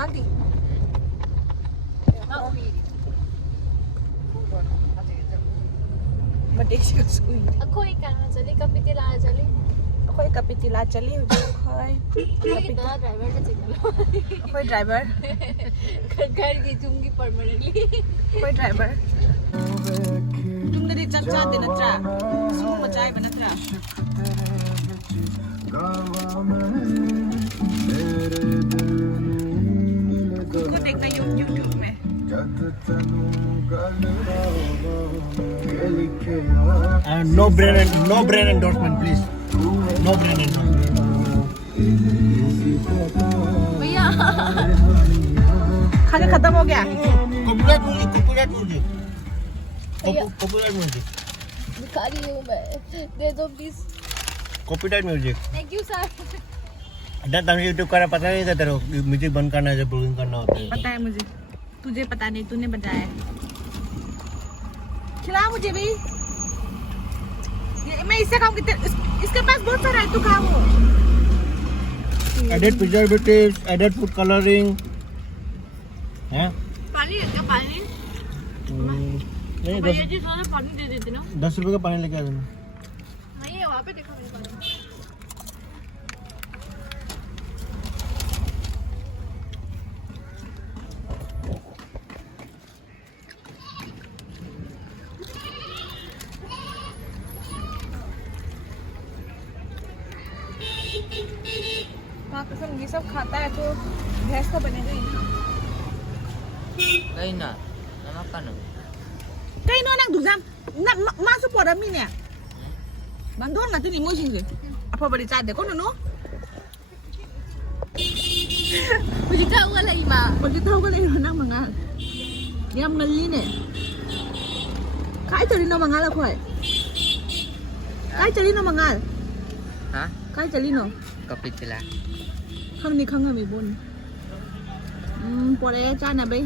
mangaldi. Madesi ko sui. Ako kang jali Kapitila jali. Ako Kapitila chali ho khoi. Kapitila driver ka signal. Ako driver. घर की चुंगी permanently. Ako driver. Tumdari chak cha de natra. Sumo machai ba natra. को देखना YouTube में no brand endorsement please no brand endorsement भैया खाना खत्म हो गया copyright music भिखारी हूँ मैं दे दो please copyright music thank you sir dan tang YouTube karena pata nahi ka tero music बंद करना है ब्लॉगिंग करना होता है पता है मुझे तुझे पता नहीं तूने बताया खिला मुझे भी मैं इससे खाऊं इसके पास बहुत सारा है तू खा वो added preservatives added food coloring हैं पानी है क्या पानी नहीं भैया जी थोड़ा पानी दे देते ना 10 रुपए का पानी लेके आ देना नहीं है वहाँ पे देखो मेरे पानी हाँ कसम ये सब खाता है तो भैंस तो बनेगा ही Kaya na. Nama ka na. कहीं नो ना दूसरा ना माँ से पढ़ा मी ने बंदों ना तो नहीं मुझे से आप बड़ी चाट देखो ना नो मुझे क्या हुआ लगी माँ बड़ी था होगा नहीं ना मंगा ये हम गली ने काय चली ना मंगा ला कोई काय चली ना मंगा Ha? काय चली ना Kapitila. खांग नहीं खांग में बोल पढ़े चाट ना भाई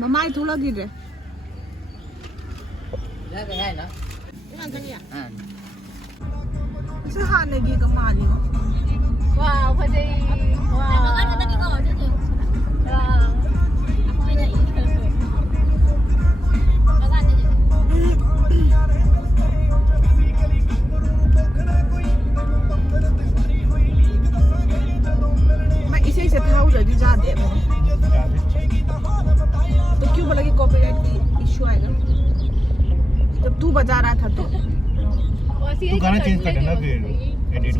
मम्मा ये थोड़ा गिर रहे Ya kaya na. Ha. इसे हारने की कमाल ही हो वाह फटे वाह मगर ना तनी को और जो वाह कोई नहीं मगर नहीं मैं इसे था उधर भी जा दे तो क्यों बोला कि कॉपीराइट की इशू आएगा जब तू बजा रहा था तो तू गाना चेंज कर देना फिर एडिट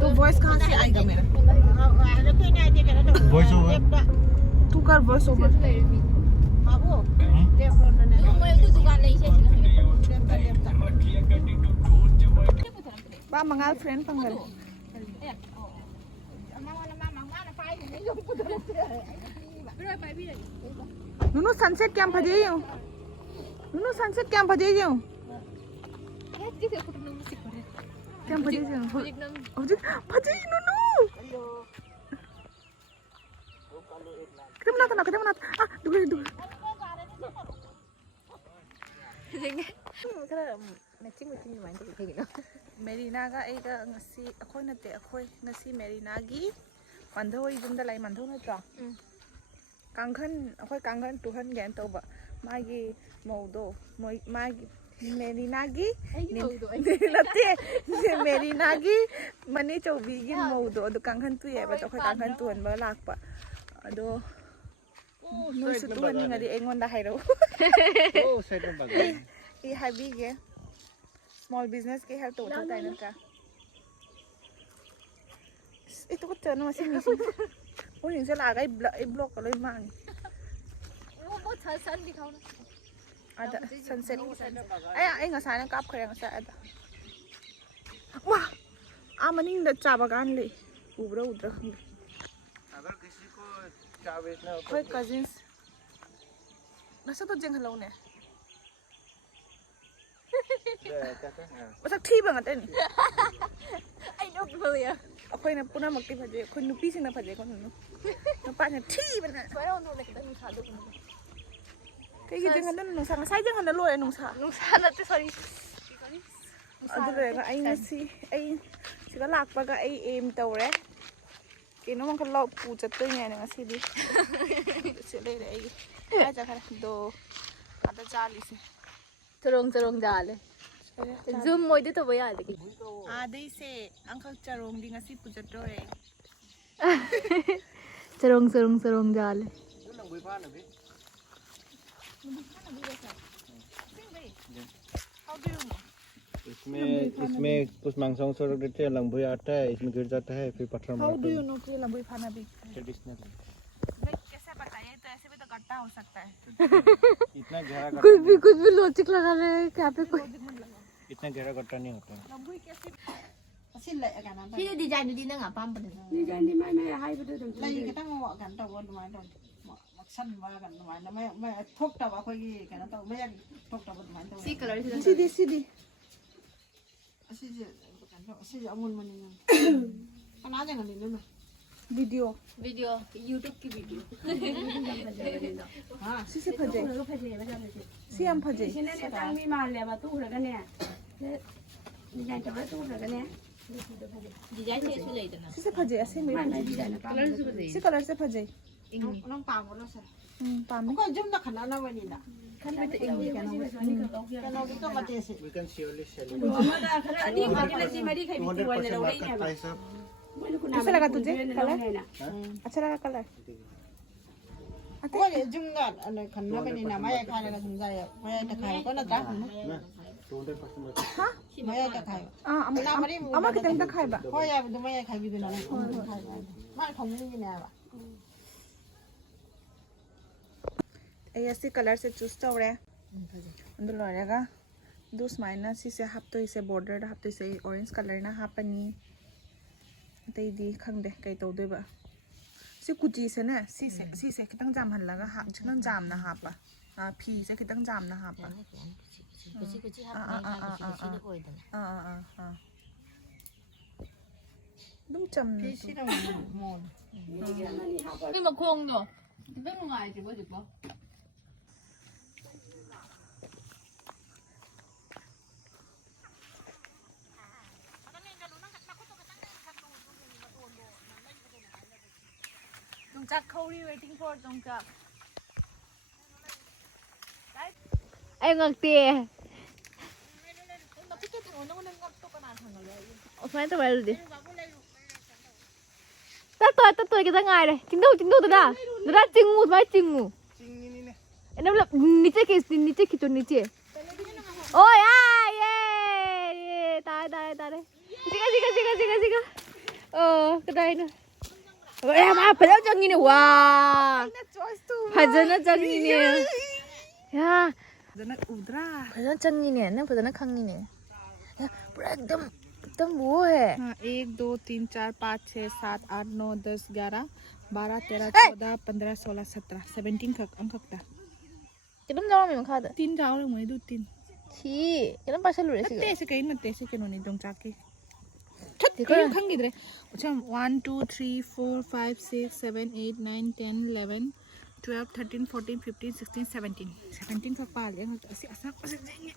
तो वॉइस कहाँ से आएगा मेरा वॉइस ओवर तू कर वॉइस ओवर मैं तो दुकान नहीं से बा मंगाल फ्रेंड पंगल नुनु सनसेट कैंप भजे हूँ नुनु सनसेट कैंप भजे हूँ कैंप भजे हूँ भजे नुनु कितना ना कितना आ दुगले दुगले मेरीनागा एगा ngasi akhoi nate akhoi ngasi मेरीनागी mandhoi jumda lai mandhoi natra kangkhan akhoi kangkhan tuhan gen toba magi maudo magi मेरीनागी नते मेरीनागी मनी चौबीगी मौदो अदो kangkhan tu ye ba to akhoi kangkhan tuhan ba lakpa ado no su tuhan ngari engonda hairo O side में बगा ये हैवी है स्मॉल बिजनेस के हेल्प होता है ना का itu ko tano masih misi oh yang saya lagai blok kalau mang वो सन दिखाओ ना ada sunset ay nga sana kap kaya nga sa ada wah amaning da cha bagan le ubra अगर किसी को चाय बेचना हो कोई cousins nasa to jeng hello ne कहते हैं masak thi ba ngaten I don't believe akoy na puna magti phaje akoy nupi sing na phaje ko no na pa na thi ba na soalnya untuk kita nusa dulu kay jeng hanan nung sa sai jeng hanan lo nung sa nusa nanti sorry ꯑꯗꯨ ꯂꯣꯏꯔꯒ ꯑꯩ ꯉꯁꯤ ꯑꯩ ꯁꯤꯗ ꯂꯥꯛꯄꯒ ꯑꯩ M ꯇꯧꯔꯦ ꯀꯩꯅꯣꯝ ꯈꯔ ꯂꯧ ꯄꯨ ꯆꯠꯇꯣꯏꯅꯦꯅ ꯉꯁꯤꯗꯤ ꯁꯤ ꯂꯩꯔꯦ ꯑꯩꯒꯤ ꯀꯥꯏ ꯆꯠꯈ꯭ꯔꯦ ꯗꯣ ꯑꯥꯗ ꯆꯥꯂꯤꯁꯦ ꯆꯔꯣꯡ ꯖꯥꯜꯂꯦ ꯖꯨꯝ ꯃꯣꯏꯗꯤ ꯇꯧꯕ ꯌꯥꯗꯦ ꯑꯥꯗꯩꯁꯦ ꯑꯪꯈꯛ ꯆꯔꯣꯡꯗꯤ ꯉꯁꯤ ꯄꯨꯆꯠꯇꯣꯔꯦ चरोंग जाले इसमें कुछ मांसांग सौ रख देते हैं लंबू आता है इसमें गिर जाता है फिर पत्थर हाउ डू यू नो कि लंबू खाना भी ट्रेडिशनल भाई कैसे बताइए तो ऐसे भी तो कट्टा हो सकता है इतना गहरा कुछ भी लॉजिक लगा रहे हैं क्या पे कोई इतना गहरा कट्टा नहीं होता लंबू कैसे ที่ดีใจดีนั่งอ่ะปั๊มไปเลย ดีใจดีไม่ให้ไปด้วยไล่ก็ต้องเหมาะกันแต่ว่าไม่ต้องมักสั้นว่ากันไม่นะไม่ทุกแต่ว่าค่อยกันนะต้องไม่ยังทุกแต่ว่าไม่ต้อง ซีกันเลย सीधी सीधी สิเอามุนมันนี่ขนาดอย่างนี้เลยมั้ย वीडियो वीडियो यूट्यूब की वीडियो सीसे फजे सी हम फजे ที่นี่ตั้งมีมาแล้วว่าตู้แล้วกันเนี่ยดีใจจะว่าตู้แล้วกันเนี่ย ดีใจที่สุดเลยจ้ะนะ सीसे फजे ऐसे में ไม่ดีใจนะ कलर से बजे सी कलर से फजे น้องปามแล้วสิ palm ก็จุ่มนักขนาดนั้นวันนี้นะขนาดนี้กันเราก็มาเตะสิ we can surely sell it อันนี้มาที่เราจะมาที่ใครมีตัวเนี่ยเราได้ไง price up कैसा लगा तुझे कलर अच्छा लगा कलर ก็เดี๋ยวจุ่มกันอันนี้ขนาดนี้นะไม่ใช่ใครเลยสนใจอ่ะไม่ใช่แต่ใครก็น่ารักนะ हाँ ไม่ใช่แต่ใคร अमा कितने तक खाएगा พ่อยายมันไม่ใช่ใครมีตัวนั้นไม่ของนี่นี่นะ ऐसे कलर से चूज तौरे अंदर लोरेगा दूस माइना सिसे हापतो इसे बॉर्डर हापतो इसे ऑरेंज कलर ना हापनी तैदी खंगदे कई तौदोबा सि कुची से ना सिसे खितंग जाम हल्लागा हाप खितंग जाम ना हापा फी से खितंग जाम ना हापा đúng chầm พี่ชิดมอน นี่มาโค้งเนาะไม่งายจิบ่จิบ่ Dongchak Khori waiting for Dongchak ไอ้งักเตี้ยเอาไฟตัวไปดูดิตัวkita ngai deh cingdu tuh dah cingu tuh cingu ini belum niche gitu niche oh ya ye tarik sika oh kedai nih apa dah jang ini wah hasilnya jang ini ya hasilnya jang ini nih hasilnya kang ini ya एकदम वो है हाँ 1 2 3 4 5 6 7 8 9 10 11 12 13 14 15 16 17 17 खक अंक खकता कितने जाओ मैं खा दे 3 जाओ मुझे 2 3 छी कितने पास लुरे सी नत्ते से कहीं नत्ते से क्यों नहीं Dongchak के देखो खंग इधर अच्छा 1 2 3 4 5 6 7 8 9 10 11 12 13 14 15 16 17 खक पा ले ऐसे ऐसा जाएंगे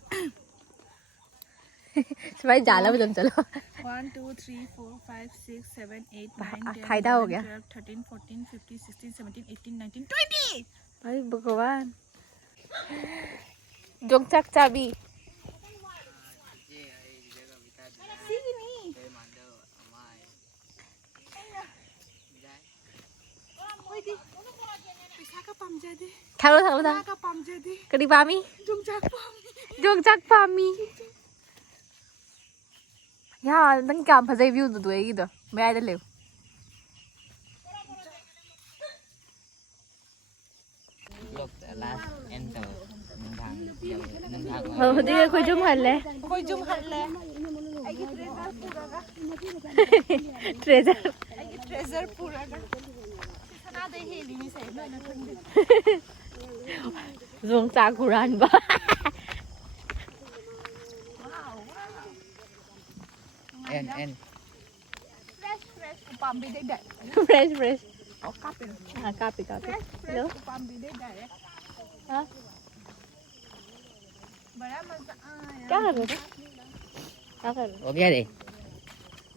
भाई जाला बदम चलो 1 2 3 4 5 6 7 8 9 10 फायदा हो गया 12 13 14 15 16 17 18 19 20 भाई भगवान Dongchak चाबी थालो था कड़ी पामी Dongchak पामी यार नंग क्या फजे व्यू दो है इधर मैं आए ले look last enter nâng thang हो दे कोई जुम हल ले ट्रेजर पूरा सना दे हेली में से ना खंदे Dongchak कुरान बा en fresh upam bi dai dai fresh au kape copy fresh upam bi dai dai हाँ बड़ा मजा आया क्या कर रहे थे हो गया रे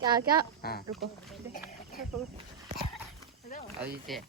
क्या क्या हाँ रुको अभी से